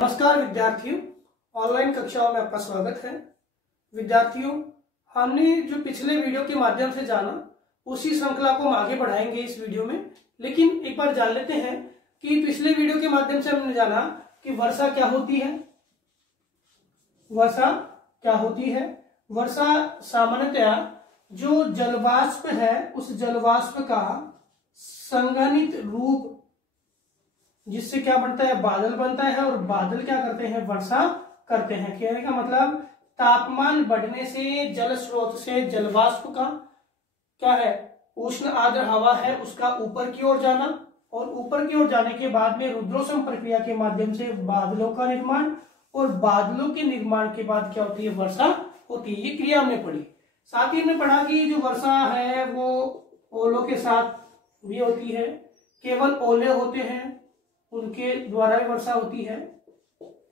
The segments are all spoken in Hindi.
नमस्कार विद्यार्थियों, ऑनलाइन कक्षाओं में आपका स्वागत है। विद्यार्थियों, हमने जो पिछले वीडियो के माध्यम से जाना उसी श्रृंखला को हम आगे बढ़ाएंगे इस वीडियो में। लेकिन एक बार जान लेते हैं कि पिछले वीडियो के माध्यम से हमने जाना कि वर्षा क्या होती है। वर्षा क्या होती है? वर्षा सामान्यतया जो जलवाष्प है उस जलवाष्प का संघनित रूप जिससे क्या बनता है, बादल बनता है, और बादल क्या करते हैं, वर्षा करते हैं। कहने का मतलब तापमान बढ़ने से जल स्रोत से जलवाष्प का क्या है, उष्ण आर्द्र हवा है उसका ऊपर की ओर जाना, और ऊपर की ओर जाने के बाद में रुद्रोष्म प्रक्रिया के माध्यम से बादलों का निर्माण, और बादलों के निर्माण के बाद क्या होती है, वर्षा होती है। ये क्रिया हमने पढ़ी। साथ ही हमने पढ़ा कि जो वर्षा है वो ओलों के साथ भी होती है। केवल ओले होते हैं उनके द्वारा भी वर्षा होती है।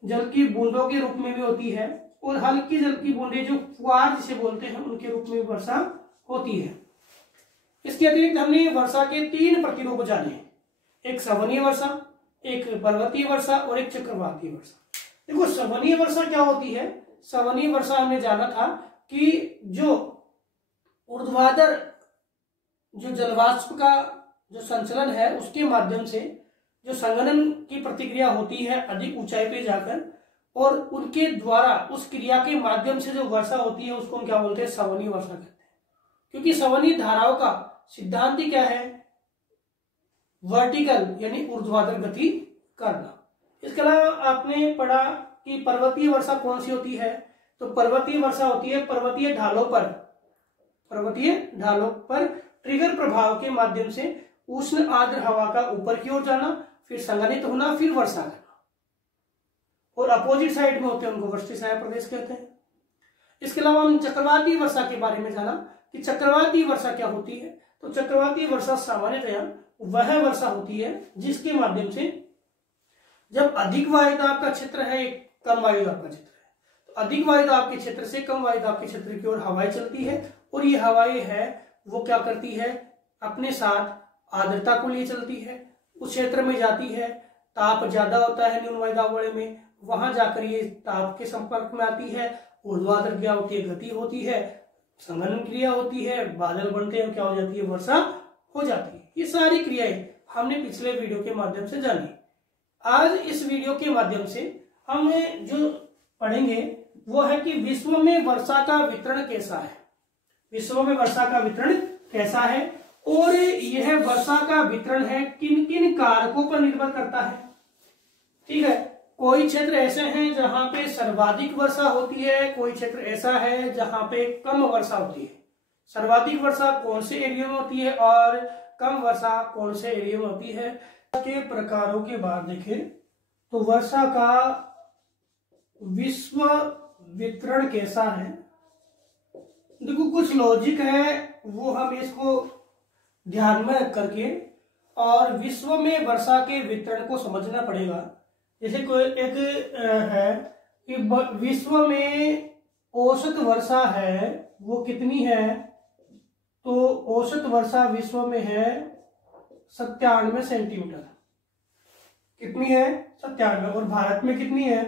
जल की बूंदों के रूप में भी होती है, और हल्की जल की बूंदें जो फुआर जिसे बोलते हैं उनके रूप में भी वर्षा होती है। इसके अतिरिक्त हमने वर्षा के 3 प्रतिरूप जाने, एक सवनीय वर्षा, एक पर्वतीय वर्षा और एक चक्रवातीय वर्षा। देखो, सवनीय वर्षा क्या होती है? सवनीय वर्षा हमने जाना था कि जो ऊर्ध्वाधर जो जलवाष्प का जो संचलन है उसके माध्यम से जो संघनन की प्रतिक्रिया होती है अधिक ऊंचाई पे जाकर, और उनके द्वारा उस क्रिया के माध्यम से जो वर्षा होती है उसको हम क्या बोलते हैं, सवनीय वर्षा कहते हैं। क्योंकि सवनीय धाराओं का सिद्धांत ही क्या है, वर्टिकल यानी ऊर्ध्वाधर गति करना। इसके अलावा आपने पढ़ा कि पर्वतीय वर्षा कौन सी होती है, तो पर्वतीय वर्षा होती है पर्वतीय ढालों पर ट्रिगर प्रभाव के माध्यम से उष्ण आर्द्र हवा का ऊपर की ओर जाना, फिर संघनित होना, फिर वर्षा करना, और अपोजिट साइड में होते हैं उनको वृष्टि सहायक प्रदेश कहते हैं। इसके अलावा हम चक्रवाती वर्षा के बारे में जाना कि चक्रवाती वर्षा क्या होती है। तो चक्रवाती वर्षा सामान्यतया वह वर्षा होती है जिसके माध्यम से जब अधिक वायुदाब का क्षेत्र है, एक कम वायुदाब का क्षेत्र है, तो अधिक वायुदाब के क्षेत्र से कम वायुदाब के क्षेत्र की ओर हवाएं चलती है, और ये हवाएं है वो क्या करती है, अपने साथ आर्द्रता को लिए चलती है, उस क्षेत्र में जाती है। ताप ज्यादा होता है न्यून वायुदाब वाले में, वहां जाकर ये ताप के संपर्क में आती है, ऊर्ध्वाधर क्रिया होती है, गति होती है, संघनन क्रिया होती है, बादल बनते हैं, क्या हो जाती है, वर्षा हो जाती है। ये सारी क्रियाएं हमने पिछले वीडियो के माध्यम से जानी। आज इस वीडियो के माध्यम से हम जो पढ़ेंगे वो है कि विश्व में वर्षा का वितरण कैसा है। विश्व में वर्षा का वितरण कैसा है, और यह वर्षा का वितरण है किन किन कारकों पर निर्भर करता है। ठीक है, कोई क्षेत्र ऐसे हैं जहां पे सर्वाधिक वर्षा होती है, कोई क्षेत्र ऐसा है जहां पे कम वर्षा होती है। सर्वाधिक वर्षा कौन से एरिया में होती है और कम वर्षा कौन से एरिया में होती है। के प्रकारों के बाद देखें तो वर्षा का विश्व वितरण कैसा है। देखो, कुछ लॉजिक है वो हम इसको ध्यान में रख करके और विश्व में वर्षा के वितरण को समझना पड़ेगा। जैसे कोई एक है कि विश्व में औसत वर्षा है वो कितनी है, तो औसत वर्षा विश्व में है 97 सेंटीमीटर। कितनी है? 97। और भारत में कितनी है?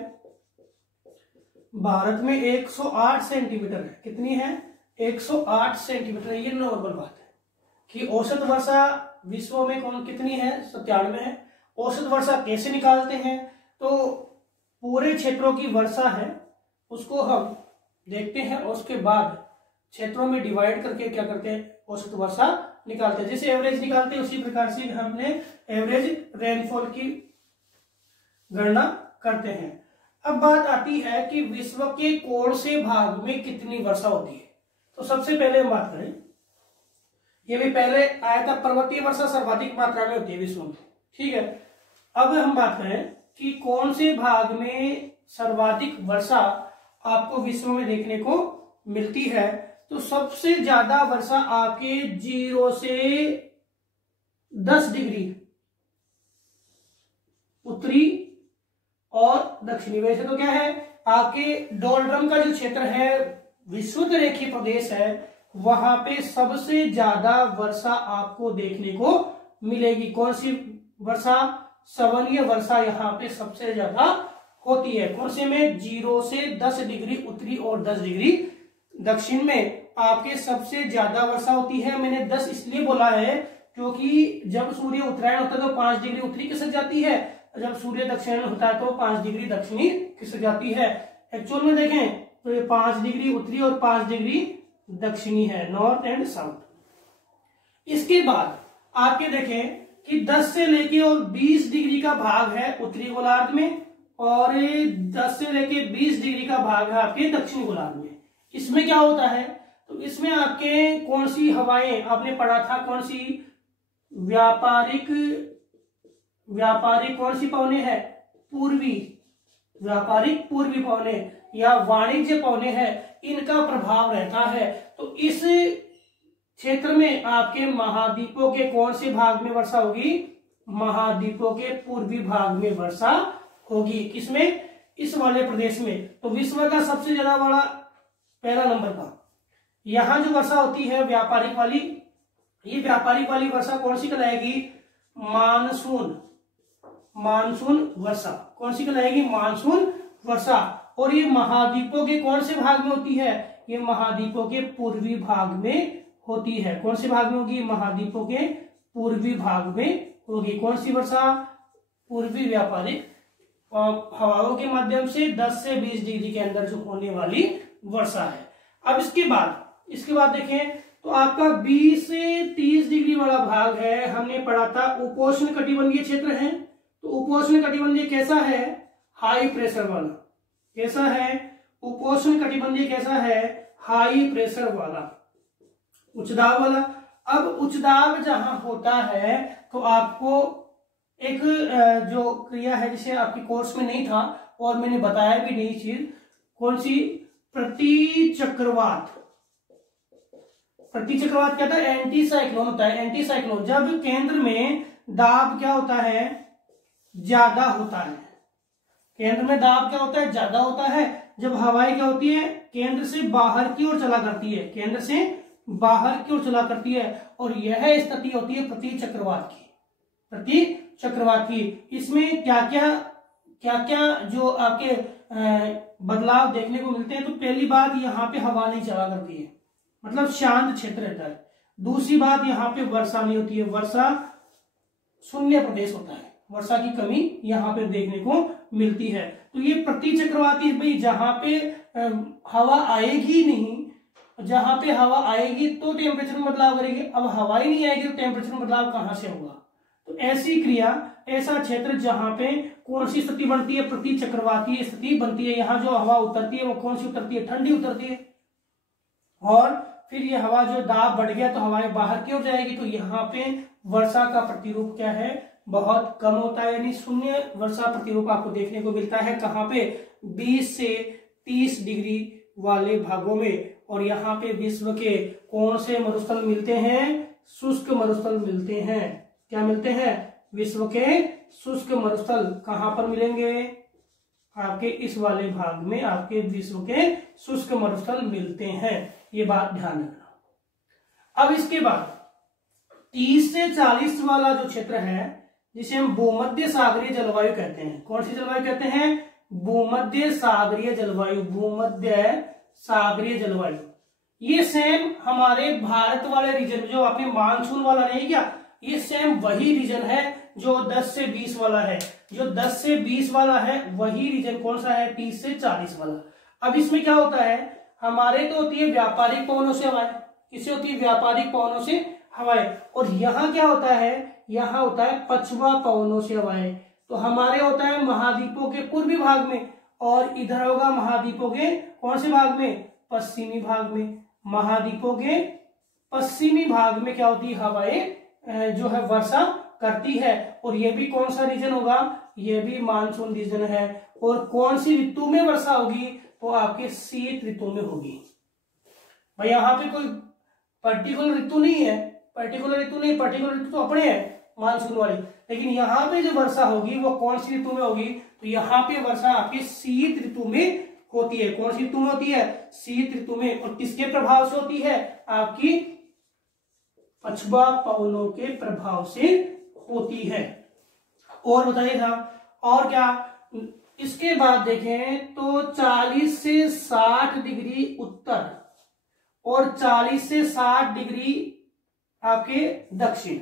भारत में 108 सेंटीमीटर है। कितनी है? 108 सेंटीमीटर। ये नॉर्मल बात है कि औसत वर्षा विश्व में कौन कितनी है, 97 है। औसत वर्षा कैसे निकालते हैं, तो पूरे क्षेत्रों की वर्षा है उसको हम देखते हैं, और उसके बाद क्षेत्रों में डिवाइड करके क्या करते हैं, औसत वर्षा निकालते हैं। जैसे एवरेज निकालते हैं उसी प्रकार से हमने एवरेज रेनफॉल की गणना करते हैं। अब बात आती है कि विश्व के कौन से भाग में कितनी वर्षा होती है। तो सबसे पहले हम बात करें, ये भी पहले आया था, पर्वतीय वर्षा सर्वाधिक मात्रा में होती है विश्व में। ठीक है, अब हम बात करें कि कौन से भाग में सर्वाधिक वर्षा आपको विश्व में देखने को मिलती है। तो सबसे ज्यादा वर्षा आपके 0 से 10 डिग्री उत्तरी और दक्षिणी। वैसे तो क्या है, आपके डोलड्रम का जो क्षेत्र है विषुवत रेखीय प्रदेश है, वहां पे सबसे ज्यादा वर्षा आपको देखने को मिलेगी। कौन सी वर्षा? सवनीय वर्षा यहाँ पे सबसे ज्यादा होती है। कौन से में? 0 से 10 डिग्री उत्तरी और 10 डिग्री दक्षिण में आपके सबसे ज्यादा वर्षा होती है। मैंने 10 इसलिए बोला है क्योंकि जब सूर्य उत्तरायण होता है तो 5 डिग्री उत्तरी खिसक जाती है, जब सूर्य दक्षिणायन होता है तो 5 डिग्री दक्षिणी खिसक जाती है। एक्चुअल में देखें तो ये 5 डिग्री उत्तरी और 5 डिग्री दक्षिणी है, नॉर्थ एंड साउथ। इसके बाद आपके देखें कि 10 से लेके और 20 डिग्री का भाग है उत्तरी गोलार्ध में और 10 से लेके 20 डिग्री का भाग है आपके दक्षिणी गोलार्ध में। इसमें क्या होता है? तो इसमें आपके कौन सी हवाएं आपने पढ़ा था? कौन सी व्यापारिक कौन सी पवने हैं? व्यापारिक पूर्वी पवने या वाणिज्य पवने हैं, इनका प्रभाव रहता है। तो इस क्षेत्र में आपके महाद्वीपों के कौन से भाग में वर्षा होगी? महाद्वीपों के पूर्वी भाग में वर्षा होगी। किसमें? इस वाले प्रदेश में। तो विश्व का सबसे ज्यादा बड़ा पहला नंबर का यहां जो वर्षा होती है व्यापारिक वाली, ये व्यापारिक वाली वर्षा कौन सी कहलाएगी? मानसून वर्षा। कौन सी कहलाएगी? मानसून वर्षा। और ये महाद्वीपों के कौन से भाग में होती है? ये महाद्वीपों के पूर्वी भाग में होती है। कौन से भाग में होगी? महाद्वीपों के पूर्वी भाग में होगी। कौन सी वर्षा? पूर्वी व्यापारिक हवाओं के माध्यम से 10 से 20 डिग्री के अंदर जो होने वाली वर्षा है। अब इसके बाद देखें तो आपका 20 से 30 डिग्री वाला भाग है, हमने पढ़ा था उपोष्ण कटिबंधीय क्षेत्र है। तो उपोष्ण कटिबंधीय कैसा है? हाई प्रेशर वाला। कैसा है? उपोष्ण कटिबंधीय कैसा है? हाई प्रेशर वाला, उच्च दाब वाला। अब उच्च दाब जहां होता है तो आपको एक जो क्रिया है जिसे आपके कोर्स में नहीं था और मैंने बताया भी नहीं चीज, कौन सी? प्रतिचक्रवात क्या था? एंटी साइक्लोन होता है। एंटी साइक्लोन जब केंद्र में दाब क्या होता है? ज्यादा होता है। केंद्र में दाब क्या होता है? ज्यादा होता है। जब हवाएं क्या होती है? केंद्र से बाहर की ओर चला करती है, केंद्र से बाहर की ओर चला करती है, और यह स्थिति होती है प्रतिचक्रवात की। इसमें क्या क्या जो आपके बदलाव देखने को मिलते हैं? तो पहली बात, यहाँ पे हवा नहीं चला करती है, मतलब शांत क्षेत्र रहता है। दूसरी बात, यहाँ पे वर्षा नहीं होती है, वर्षा शून्य प्रदेश होता है, वर्षा की कमी यहाँ पे देखने को मिलती है। तो ये प्रतिचक्रवाती भाई, जहां पे हवा आएगी नहीं, जहां पे हवा आएगी तो टेम्परेचर में बदलाव करेगी। अब हवा ही नहीं आएगी तो टेम्परेचर में बदलाव कहां से होगा? तो ऐसी क्रिया, ऐसा क्षेत्र जहां पे कौन सी स्थिति बनती है? प्रतिचक्रवाती स्थिति बनती है। यहाँ जो हवा उतरती है वो कौन सी उतरती है? ठंडी उतरती है। और फिर ये हवा जो दाब बढ़ गया तो हवाएं बाहर की ओर जाएगी, तो यहाँ पे वर्षा का प्रतिरूप क्या है? बहुत कम होता है, यानी शून्य वर्षा प्रतिरूप आपको देखने को मिलता है। कहाँ पे? 20 से 30 डिग्री वाले भागों में। और यहाँ पे विश्व के कौन से मरुस्थल मिलते हैं? शुष्क मरुस्थल मिलते हैं। क्या मिलते हैं? विश्व के शुष्क मरुस्थल कहां पर मिलेंगे? आपके इस वाले भाग में आपके विश्व के शुष्क मरुस्थल मिलते हैं, ये बात ध्यान रखना। अब इसके बाद 30 से 40 वाला जो क्षेत्र है जिसे हम भूमध्य सागरीय जलवायु कहते हैं। कौन सी जलवायु कहते हैं? भूमध्य सागरीय जलवायु। भूमध्य सागरीय जलवायु ये सेम हमारे भारत वाले रीजन जो आपने मानसून वाला नहीं किया, ये सेम वही रीजन है जो 10 से 20 वाला है। जो 10 से 20 वाला है वही रीजन कौन सा है? 30 से 40 वाला। अब इसमें क्या होता है? हमारे तो होती है व्यापारिक पवनों से हवाएं। किससे होती है? व्यापारिक पवनों से हवाएं। और यहाँ क्या होता है? यहाँ होता है पछुआ पवनों से हवाएं। तो हमारे होता है महाद्वीपों के पूर्वी भाग में, और इधर होगा महाद्वीपों के कौन से भाग में? पश्चिमी भाग में। महाद्वीपों के पश्चिमी भाग में क्या होती है? हवाएं जो है वर्षा करती है। और ये भी कौन सा रीजन होगा? ये भी मानसून रीजन है। और कौन सी ऋतु में वर्षा होगी? तो आपके शीत ऋतु में होगी। भाई यहाँ पे कोई पर्टिकुलर ऋतु नहीं है, पर्टिकुलर ऋतु तो अपने है मानसून वाली, लेकिन यहाँ पे जो वर्षा होगी वो कौन सी ऋतु में होगी? तो यहाँ पे वर्षा आपके शीत ऋतु में होती है। कौन सी ऋतु में होती है? शीत ऋतु में। और किसके प्रभाव से होती है? आपकी पछुआ पवनों के प्रभाव से होती है। और बताइए साहब, और क्या इसके बाद देखें तो 40 से 60 डिग्री उत्तर और 40 से 60 डिग्री आपके दक्षिण,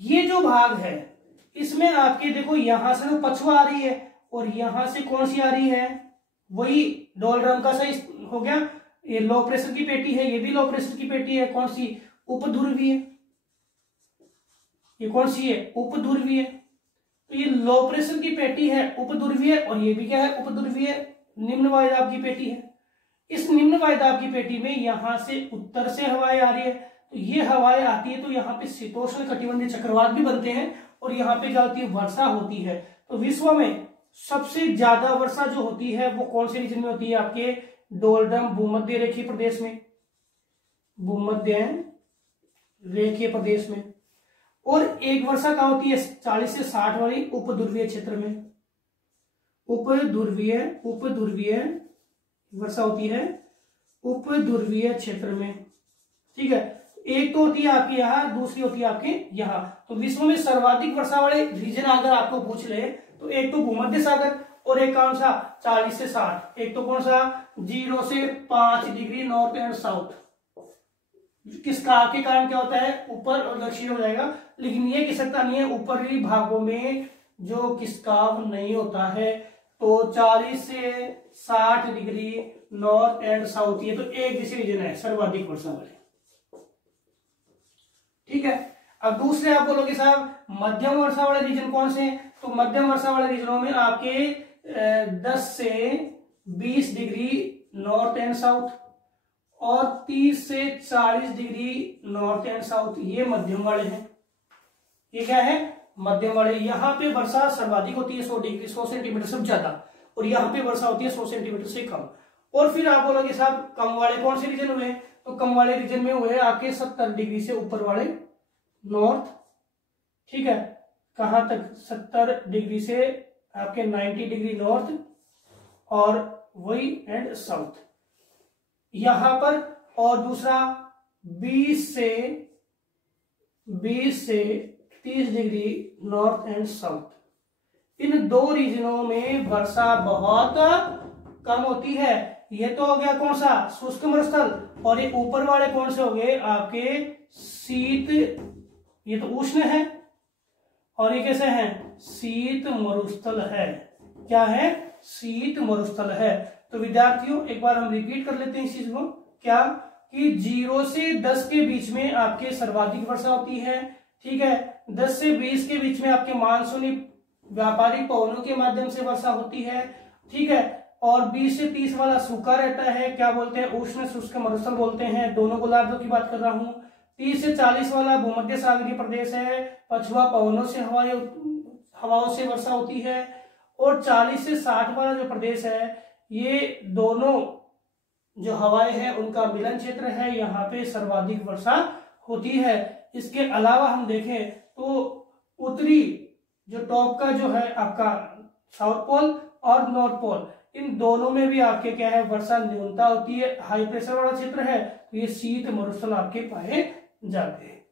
ये जो भाग है इसमें आपके देखो यहां से तो पछुआ आ रही है और यहां से कौन सी आ रही है, वही डोलड्रम का सही हो गया। ये लो प्रेशर की पेटी है, ये भी लो प्रेशर की पेटी है, कौन सी, उपध्रुवीय। ये कौन सी है, उपध्रुवीय। तो ये लो प्रेशर की पेटी है उपध्रुवीय, और ये भी क्या है, उपध्रुवीय निम्न वायुदाब की पेटी है। इस निम्न वायुदाब की पेटी में यहां से उत्तर से हवाएं आ रही है, तो ये हवाएं आती है तो यहाँ पे शीतोष्ण कटिबंधीय चक्रवात भी बनते हैं और यहाँ पे क्या होती है, वर्षा होती है। तो विश्व में सबसे ज्यादा वर्षा जो होती है वो कौन से रीजन में होती है, आपके डोलड्रम भूमध्य रेखीय प्रदेश में, भूमध्य रेखीय प्रदेश में। और एक वर्षा कहाँ होती है, 40 से 60 वाली उपध्रुवीय क्षेत्र में, उपध्रुवीय वर्षा होती है उपध्रुवीय क्षेत्र में, ठीक है। एक तो होती है आपके यहाँ, दूसरी होती है आपके यहाँ। तो विश्व में सर्वाधिक वर्षा वाले रीजन अगर आपको पूछ ले तो एक तो भूमध्य सागर और एक कौन सा 40 से 60, एक तो कौन सा 0 से 5 डिग्री नॉर्थ एंड साउथ। किसका के कारण क्या होता है, ऊपर और दक्षिण हो जाएगा, लेकिन ये कह सकता नहीं है ऊपरी भागों में जो किसकाव नहीं होता है। तो 40 से 60 डिग्री नॉर्थ एंड साउथ, ये तो एक दिशा रीजन है सर्वाधिक वर्षा वाले, ठीक है। अब दूसरे आप बोलोगे साहब मध्यम वर्षा वाले रीजन कौन से हैं, तो मध्यम वर्षा वाले रीजनों में आपके 10 से 20 डिग्री नॉर्थ एंड साउथ और 30 से 40 डिग्री नॉर्थ एंड साउथ, ये मध्यम वाले हैं। ये क्या है, मध्यम वाले। यहाँ पे वर्षा सर्वाधिक होती है 100 सेंटीमीटर से ज्यादा, और यहाँ पे वर्षा होती है 100 सेंटीमीटर से कम। और फिर आप बोलोगे साहब कम वाले कौन से रीजन हुए, तो कम वाले रीजन में हुए आपके 70 डिग्री से ऊपर वाले नॉर्थ, ठीक है। कहां तक, 70 डिग्री से आपके 90 डिग्री नॉर्थ और वही एंड साउथ यहां पर। और दूसरा 20 से 30 डिग्री नॉर्थ एंड साउथ। इन दो रीजनों में वर्षा बहुत कम होती है। ये तो हो गया कौन सा, शुष्क मरुस्थल, और ये ऊपर वाले कौन से हो गए आपके शीत, ये तो उष्ण है और ये कैसे हैं, शीत मरुस्थल है। क्या है, शीत मरुस्थल है। तो विद्यार्थियों एक बार हम रिपीट कर लेते हैं इस चीज को, क्या कि 0 से 10 के बीच में आपके सर्वाधिक वर्षा होती है, ठीक है। 10 से 20 के बीच में आपके मानसूनी व्यापारिक पवनों के माध्यम से वर्षा होती है, ठीक है। और 20 से 30 वाला सूखा रहता है, क्या बोलते हैं, उष्ण शुष्क मरुस्थल बोलते हैं, दोनों गोलार्धों की बात कर रहा हूं। 30 से 40 वाला भूमध्य सागरीय प्रदेश है, पछुआ पवनों से हवाओं से वर्षा होती है। और 40 से 60 वाला जो प्रदेश है, ये दोनों जो हवाएं हैं उनका मिलन क्षेत्र है, यहाँ पे सर्वाधिक वर्षा होती है। इसके अलावा हम देखें तो उत्तरी जो टॉप का जो है आपका साउथ पोल और नॉर्थ पोल, इन दोनों में भी आपके क्या है, वर्षा न्यूनता होती है। हाई प्रेशर वाला क्षेत्र है तो ये शीत मरुस्थल आपके पाए जाते हैं।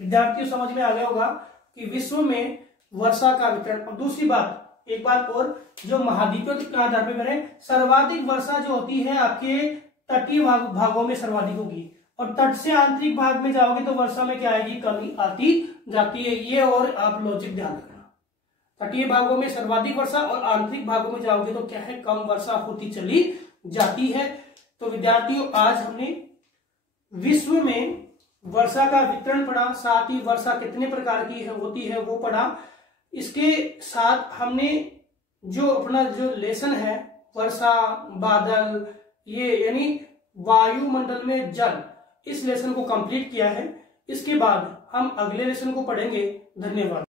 विद्यार्थियों समझ में आ गया होगा कि विश्व में वर्षा का वितरण। और दूसरी बात, एक बात और, जो महाद्वीपों के आधार पर करें, सर्वाधिक वर्षा जो होती है आपके तटीय भागों में सर्वाधिक होगी, और तट से आंतरिक भाग में जाओगे तो वर्षा में क्या आएगी, कमी आती जाती है। ये और आप लॉजिक ध्यान रखना, तटीय भागों में सर्वाधिक वर्षा और आंतरिक भागों में जाओगे तो क्या है, कम वर्षा होती चली जाती है। तो विद्यार्थियों आज हमने विश्व में वर्षा का वितरण पढ़ा, साथ ही वर्षा कितने प्रकार की होती है वो पढ़ा। इसके साथ हमने जो अपना जो लेसन है वर्षा, बादल, ये यानी वायुमंडल में जल, इस लेसन को कंप्लीट किया है। इसके बाद हम अगले लेसन को पढ़ेंगे। धन्यवाद।